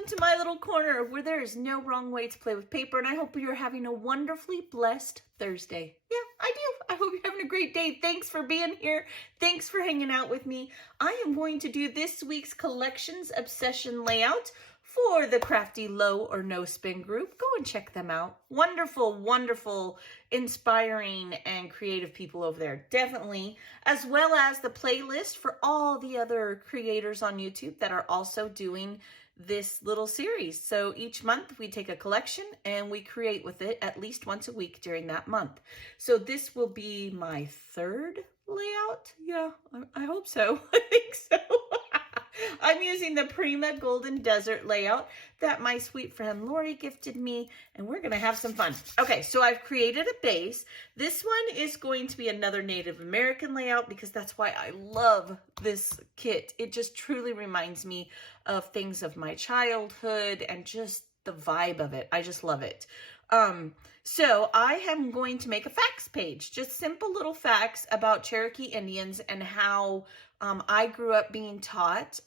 welcome to my little corner where there is no wrong way to play with paper, and I hope you're having a wonderfully blessed Thursday. Yeah, I do. I hope you're having a great day. Thanks for being here. Thanks for hanging out with me. I am going to do this week's Collections Obsession layout for the Crafty Low or No Spin group. Go and check them out. Wonderful, wonderful, inspiring, and creative people over there. Definitely. As well as the playlist for all the other creators on YouTube that are also doing this little series. So each month we take a collection and we create with it at least once a week during that month. So this will be my third layout. Yeah, I hope so. I think so. I'm using the PRIMA Golden Desert layout that my sweet friend Lori gifted me, and we're going to have some fun. Okay, so I've created a base. This one is going to be another Native American layout because that's why I love this kit. It just truly reminds me of things of my childhood and just the vibe of it. I just love it. So I am going to make a facts page, just simple little facts about Cherokee Indians and how I grew up being taught,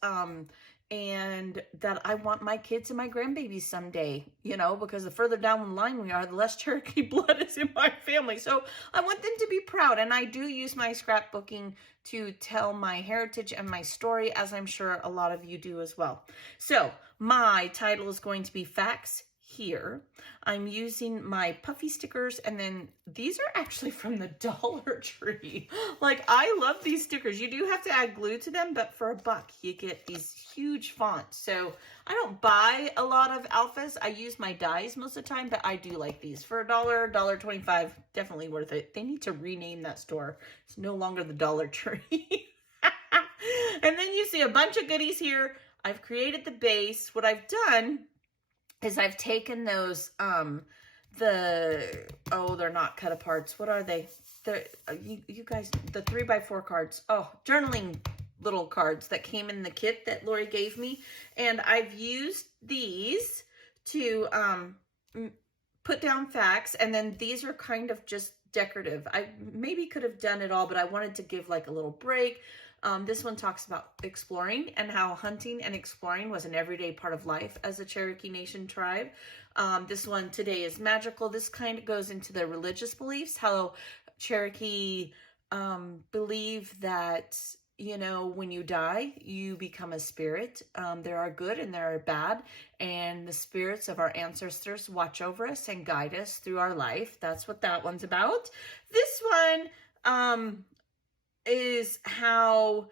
and that I want my kids and my grandbabies someday, you know, because the further down the line we are, the less Cherokee blood is in my family. So I want them to be proud, and I do use my scrapbooking to tell my heritage and my story, as I'm sure a lot of you do as well. So my title is going to be Facts Here. I'm using my puffy stickers, and then these are actually from the Dollar Tree. Like, I love these stickers. You do have to add glue to them, but for $1 you get these huge fonts. So I don't buy a lot of alphas. I use my dies most of the time, but I do like these. For $1, $1.25, definitely worth it. They need to rename that store. It's no longer the Dollar Tree. And then you see a bunch of goodies here. I've created the base. What I've done is I've taken those, they're not cut aparts. What are they? They're, you guys, the 3x4 cards. Oh, journaling little cards that came in the kit that Lori gave me. And I've used these to put down facts. And then these are kind of just decorative. I maybe could have done it all, but I wanted to give like a little break. This one talks about exploring and how hunting and exploring was an everyday part of life as a Cherokee Nation tribe. This one, Today is Magical. This kind of goes into the religious beliefs, how Cherokee believe that, you know, when you die, you become a spirit. There are good and there are bad, and the spirits of our ancestors watch over us and guide us through our life. That's what that one's about. This one, is how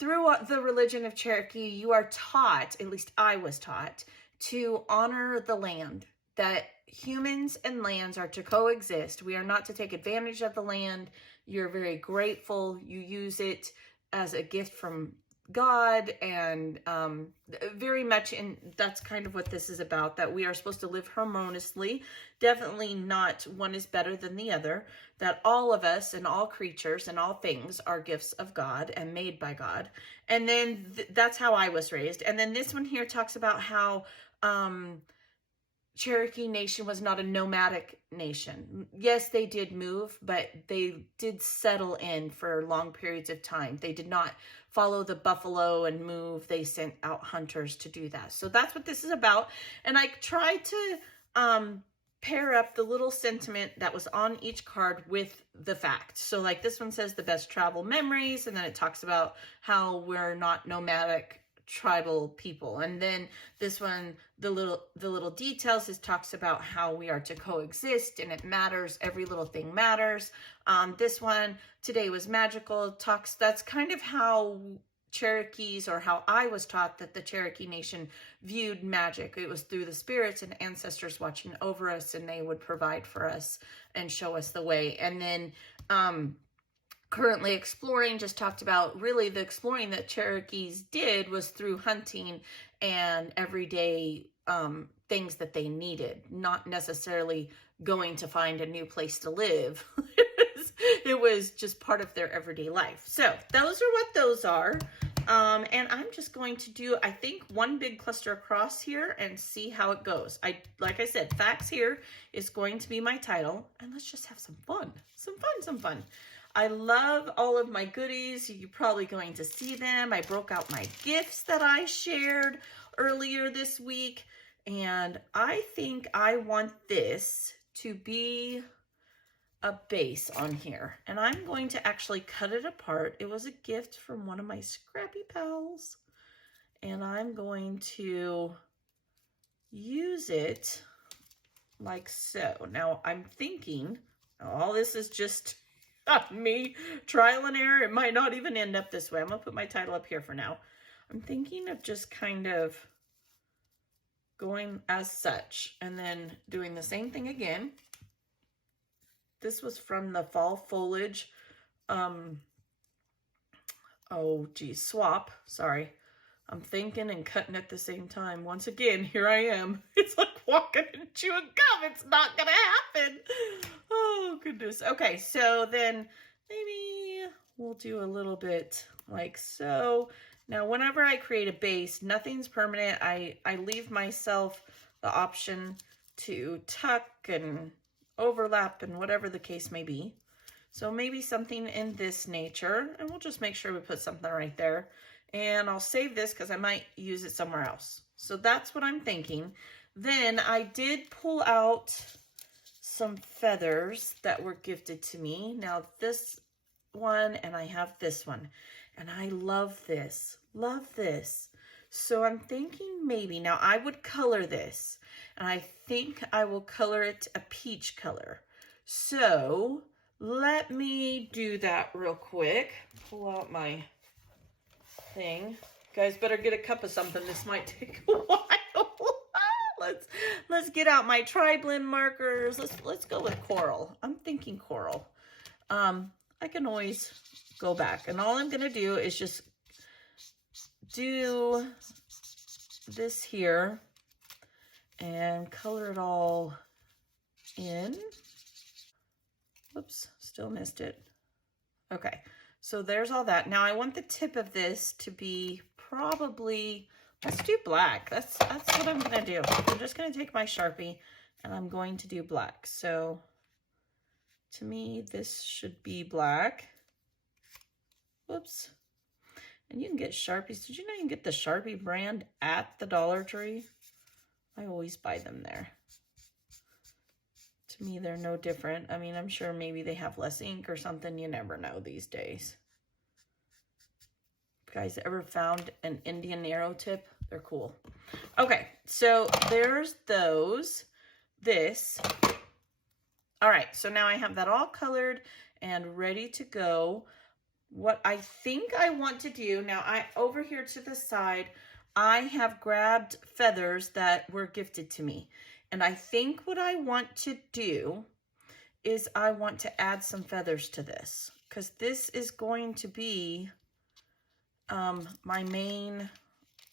through the religion of Cherokee, you are taught, at least I was taught, to honor the land, that humans and lands are to coexist. We are not to take advantage of the land. You're very grateful. You use it as a gift from God, and very much, and that's kind of what this is about, that we are supposed to live harmoniously. Definitely not one is better than the other, that all of us and all creatures and all things are gifts of God and made by God. And then that's how I was raised. And then this one here talks about how Cherokee Nation was not a nomadic nation. Yes, they did move, but they did settle in for long periods of time. They did not follow the buffalo and move. They sent out hunters to do that. So that's what this is about. And I tried to pair up the little sentiment that was on each card with the fact. So like this one says the best travel memories, and then it talks about how we're not nomadic tribal people. And then this one, the little details, is talks about how we are to coexist, and it matters. Every little thing matters. This one, Today was Magical, talks, that's kind of how Cherokees, or how I was taught that the Cherokee Nation viewed magic. It was through the spirits and ancestors watching over us, and they would provide for us and show us the way. And then Currently Exploring just talked about really the exploring that Cherokees did was through hunting and everyday things that they needed, not necessarily going to find a new place to live. It was just part of their everyday life. So those are what those are. And I'm just going to do, I think, one big cluster across here and see how it goes. Like I said, Facts Here is going to be my title, and let's just have some fun. Some fun. I love all of my goodies. You're probably going to see them. I broke out my gifts that I shared. earlier this week, and I think I want this to be a base on here, and I'm going to actually cut it apart. It was a gift from one of my scrappy pals, and I'm going to use it like so. Now I'm thinking, all this is just me trial and error. It might not even end up this way. I'm gonna put my title up here for now. I'm thinking of just kind of going as such and then doing the same thing again. This was from the fall foliage, oh geez, swap, sorry. I'm thinking and cutting at the same time. Once again, here I am. It's like walking and chewing gum. It's not gonna happen. Oh goodness. Okay, so then maybe we'll do a little bit like so. Now, whenever I create a base, nothing's permanent. I leave myself the option to tuck and overlap and whatever the case may be. So maybe something in this nature, and we'll just make sure we put something right there. And I'll save this because I might use it somewhere else. So that's what I'm thinking. Then I did pull out some feathers that were gifted to me. Now this one, and I have this one, and I love this, love this. So I'm thinking maybe, now I would color this, and I think I will color it a peach color. So let me do that real quick. Pull out my thing. You guys better get a cup of something. This might take a while. let's get out my tri-blend markers. Let's go with coral. I'm thinking coral. I can always go back, and all I'm gonna do is just do this here and color it all in. Whoops, still missed it. Okay, so there's all that. Now I want the tip of this to be probably, let's do black. That's what I'm gonna do. I'm just gonna take my Sharpie and I'm going to do black. So to me, this should be black. Whoops. And you can get Sharpies. Did you know you can get the Sharpie brand at the Dollar Tree? I always buy them there. To me, they're no different. I mean, I'm sure maybe they have less ink or something. You never know these days. Guys, ever found an Indian arrow tip? They're cool. Okay, so there's those. This. All right, so now I have that all colored and ready to go. What I think I want to do, now over here to the side, I have grabbed feathers that were gifted to me. And I think what I want to do is I want to add some feathers to this, because this is going to be my main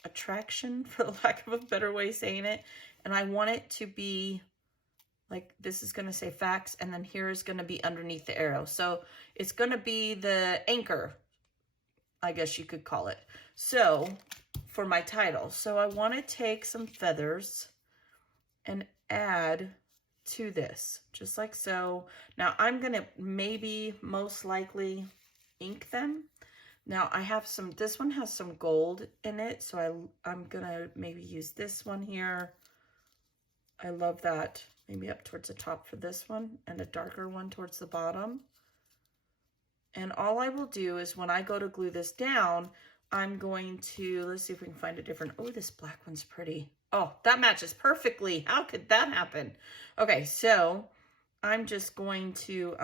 attraction, for the lack of a better way of saying it. And I want it to be like, this is going to say facts, and then here is going to be underneath the arrow. So it's going to be the anchor, I guess you could call it. So for my title, so I want to take some feathers and add to this, just like so. Now I'm going to maybe most likely ink them. Now I have some, this one has some gold in it, so I'm going to maybe use this one here. I love that. Maybe up towards the top for this one, and a darker one towards the bottom. And all I will do is when I go to glue this down, I'm going to, let's see if we can find a different, oh, this black one's pretty. Oh, that matches perfectly. How could that happen? Okay, so I'm just going to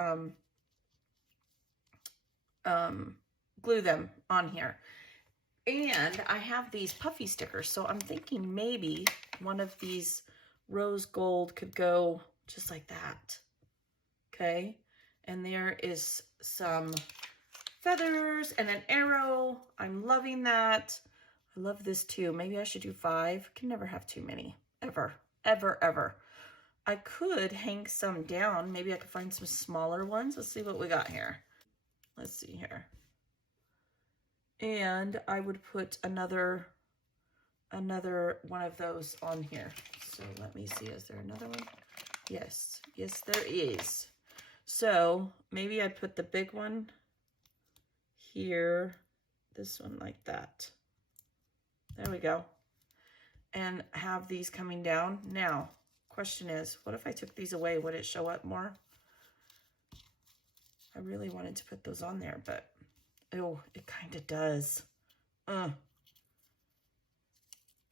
glue them on here. And I have these puffy stickers, so I'm thinking maybe one of these rose gold could go just like that. Okay, and there is some feathers and an arrow. I'm loving that. I love this too. Maybe I should do 5. Can never have too many, ever, ever, ever. I could hang some down. Maybe I could find some smaller ones. Let's see what we got here. Let's see here. And I would put another one of those on here. So let me see, is there another one? Yes, yes there is. So maybe I put the big one here, this one like that. There we go. and have these coming down. Now, question is, what if I took these away? Would it show up more? I really wanted to put those on there, but oh, it kind of does.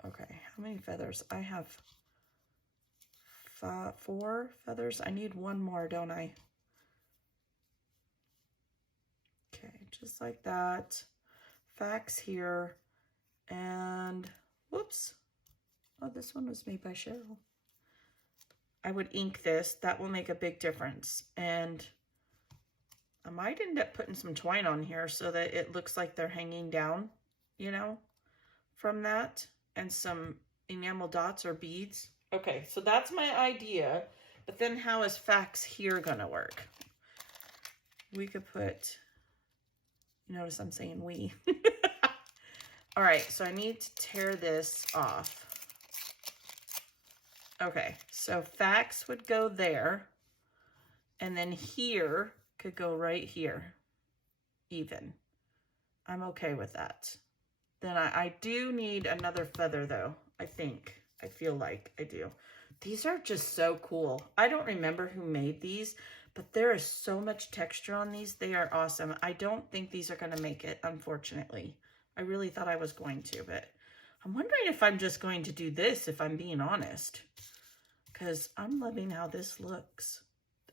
Okay, how many feathers? I have 4 feathers. I need 1 more, don't I? Okay, just like that. Facts here. And whoops. Oh, this one was made by Cheryl. I would ink this. That will make a big difference. And I might end up putting some twine on here so that it looks like they're hanging down, you know, from that. And some enamel dots or beads. Okay, so that's my idea. But then how is facts here gonna work? We could put, notice I'm saying we. All right, so I need to tear this off. Okay, so facts would go there. And then here could go right here, even. I'm okay with that. Then I do need another feather though, I think. I feel like I do. These are just so cool. I don't remember who made these, but there is so much texture on these. They are awesome. I don't think these are gonna make it, unfortunately. I really thought I was going to, but I'm wondering if I'm just going to do this, if I'm being honest, because I'm loving how this looks.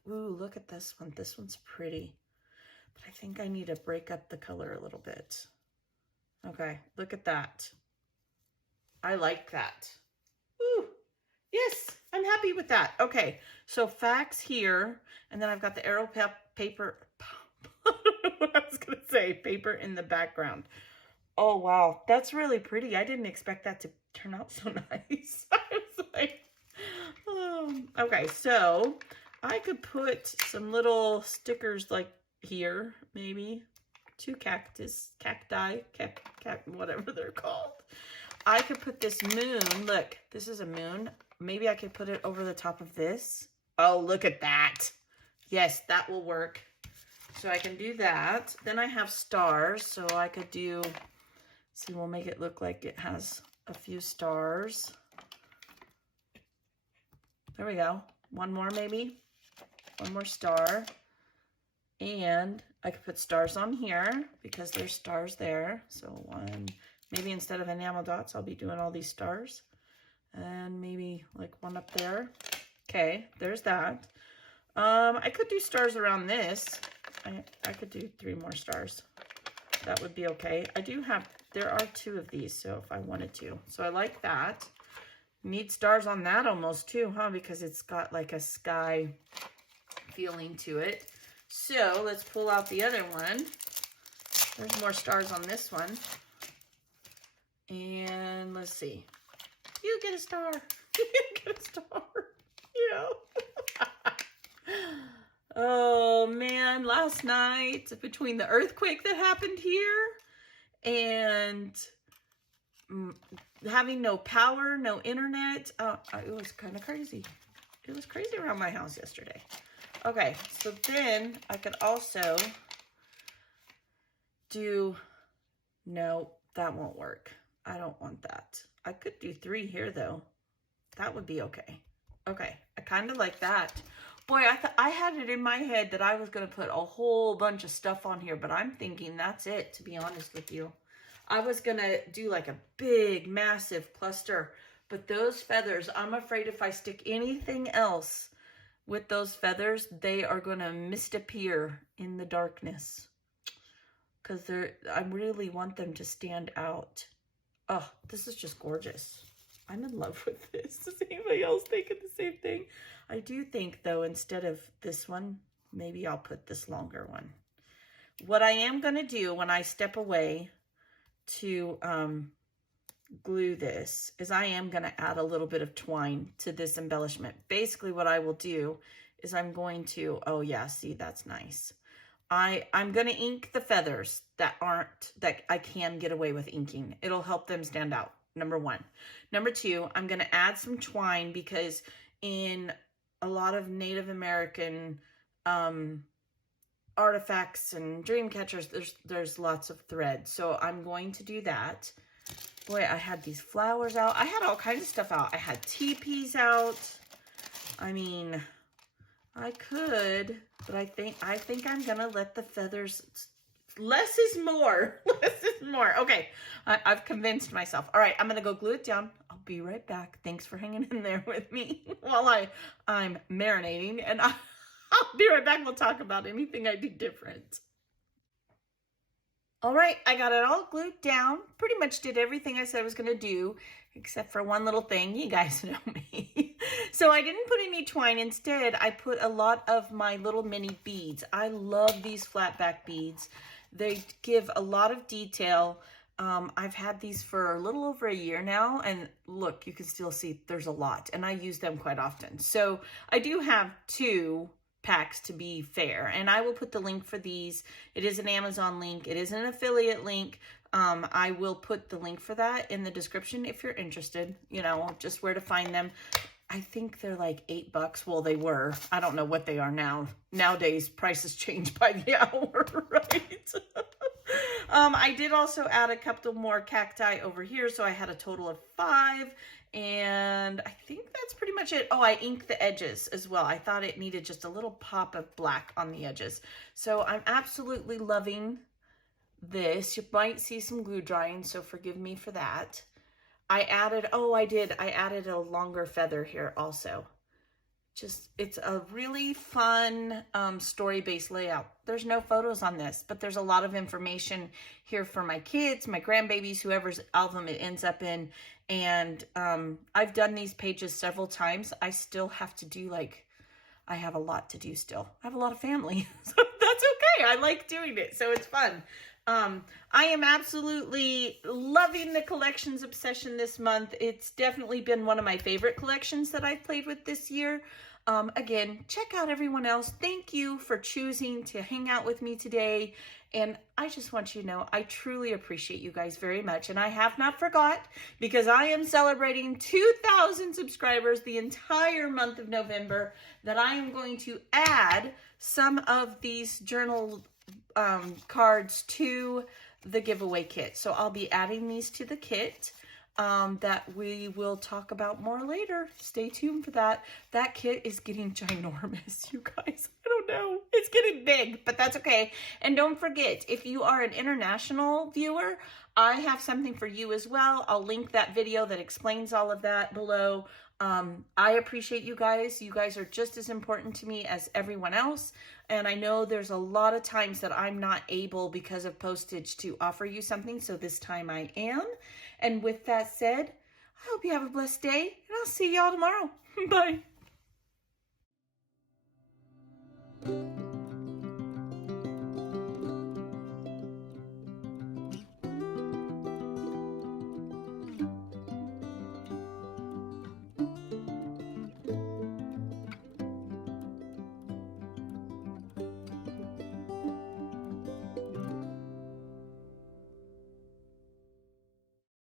Ooh, look at this one. This one's pretty, but I think I need to break up the color a little bit. Okay, look at that. I like that. Ooh, yes, I'm happy with that. Okay, so facts here, and then I've got the arrow paper, I don't know what I was gonna say, paper in the background. Oh, wow, that's really pretty. I didn't expect that to turn out so nice. I was like, oh. Okay, so I could put some little stickers like here, maybe. 2 cacti, whatever they're called. I could put this moon. Look, this is a moon. Maybe I could put it over the top of this. Oh, look at that. Yes, that will work. So I can do that. Then I have stars, so I could do, see, we'll make it look like it has a few stars. There we go. 1 more maybe. 1 more star. And I could put stars on here because there's stars there. So 1, maybe instead of enamel dots, I'll be doing all these stars. And maybe like 1 up there. Okay, there's that. I could do stars around this. I could do 3 more stars. That would be okay. I do have, there are 2 of these, so if I wanted to. So I like that. Need stars on that almost too, huh? Because it's got like a sky feeling to it. So let's pull out the other one. There's more stars on this one. And let's see. You get a star. You get a star. You know. Oh man, last night between the earthquake that happened here and having no power, no internet, it was kind of crazy. It was crazy around my house yesterday. Okay, so then I could also do, no, that won't work. I don't want that. I could do 3 here though. That would be okay. Okay, I kind of like that. Boy, I had it in my head that I was going to put a whole bunch of stuff on here, but I'm thinking that's it, to be honest with you. I was going to do like a big, massive cluster, but those feathers, I'm afraid if I stick anything else with those feathers, they are going to misappear in the darkness because I really want them to stand out. Oh, this is just gorgeous. I'm in love with this. Is anybody else thinking the same thing? I do think, though, instead of this one, maybe I'll put this longer one. What I am going to do when I step away to glue this is I am going to add a little bit of twine to this embellishment. Basically, what I will do is I'm going to, oh yeah, see, that's nice. I'm going to ink the feathers that I can get away with inking. It'll help them stand out. Number 1. Number 2, I'm going to add some twine because in a lot of Native American artifacts and dream catchers, there's lots of thread. So I'm going to do that. Boy, I had these flowers out. I had all kinds of stuff out. I had teepees out. I mean, I could, but I think I'm gonna let the feathers. Less is more. Less is more. Okay, I've convinced myself. All right, I'm gonna go glue it down. I'll be right back. Thanks for hanging in there with me while I'm marinating, and I'll be right back. We'll talk about anything I do different. All right, I got it all glued down. Pretty much did everything I said I was gonna do, except for one little thing. You guys know me. So I didn't put any twine. Instead, I put a lot of my little mini beads. I love these flat back beads. They give a lot of detail. I've had these for a little over a year now, and look, you can still see there's a lot, and I use them quite often. So I do have 2 packs, to be fair, and I will put the link for these. It is an Amazon link. It is an affiliate link. I will put the link for that in the description if you're interested, you know, just where to find them. I think they're like $8. Well, they were. I don't know what they are now. Nowadays, prices change by the hour, right? I did also add a couple more cacti over here, so I had a total of 5. And I think that's pretty much it. Oh, I inked the edges as well. I thought it needed just a little pop of black on the edges. So I'm absolutely loving this. You might see some glue drying, so forgive me for that. I added a longer feather here also. Just, it's a really fun story-based layout. There's no photos on this, but there's a lot of information here for my kids, my grandbabies, whoever's album it ends up in. And I've done these pages several times. I still have to do, like, I have a lot to do still. I have a lot of family, so that's okay. I like doing it, so it's fun. I am absolutely loving the collections obsession this month. It's definitely been one of my favorite collections that I've played with this year. Again, check out everyone else. Thank you for choosing to hang out with me today. And I just want you to know, I truly appreciate you guys very much. And I have not forgot, because I am celebrating 2,000 subscribers the entire month of November, that I am going to add some of these journal cards to the giveaway kit. So I'll be adding these to the kit that we will talk about more later. Stay tuned for that. That kit is getting ginormous, you guys. I don't know. It's getting big, but that's okay. And don't forget, if you are an international viewer, I have something for you as well. I'll link that video that explains all of that below. I appreciate you guys. You guys are just as important to me as everyone else. And I know there's a lot of times that I'm not able, because of postage, to offer you something. So this time I am. And with that said, I hope you have a blessed day, and I'll see y'all tomorrow. Bye.